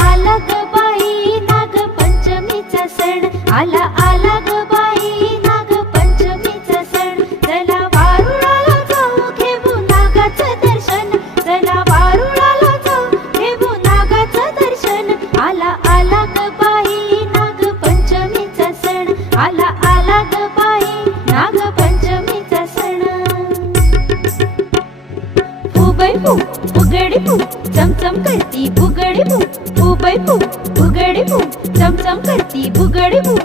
आला ग बाई नागपंचमीचा सण, आला आला ग बाई नागपंचमीचा सण. चला वारुळाला जाऊ घेऊ नागाचं दर्शन, चला वारुळाला जाऊ घेऊ नागाचं दर्शन. आला आला ग बाई नागपंचमीचा सण, आला आला ग बाई नागपंचमीचा सण. फुबै फू फुगडी फू चमचम करती फुगडी फू, फुबै फू फुगडी फू चमचम करती फुगडी फू.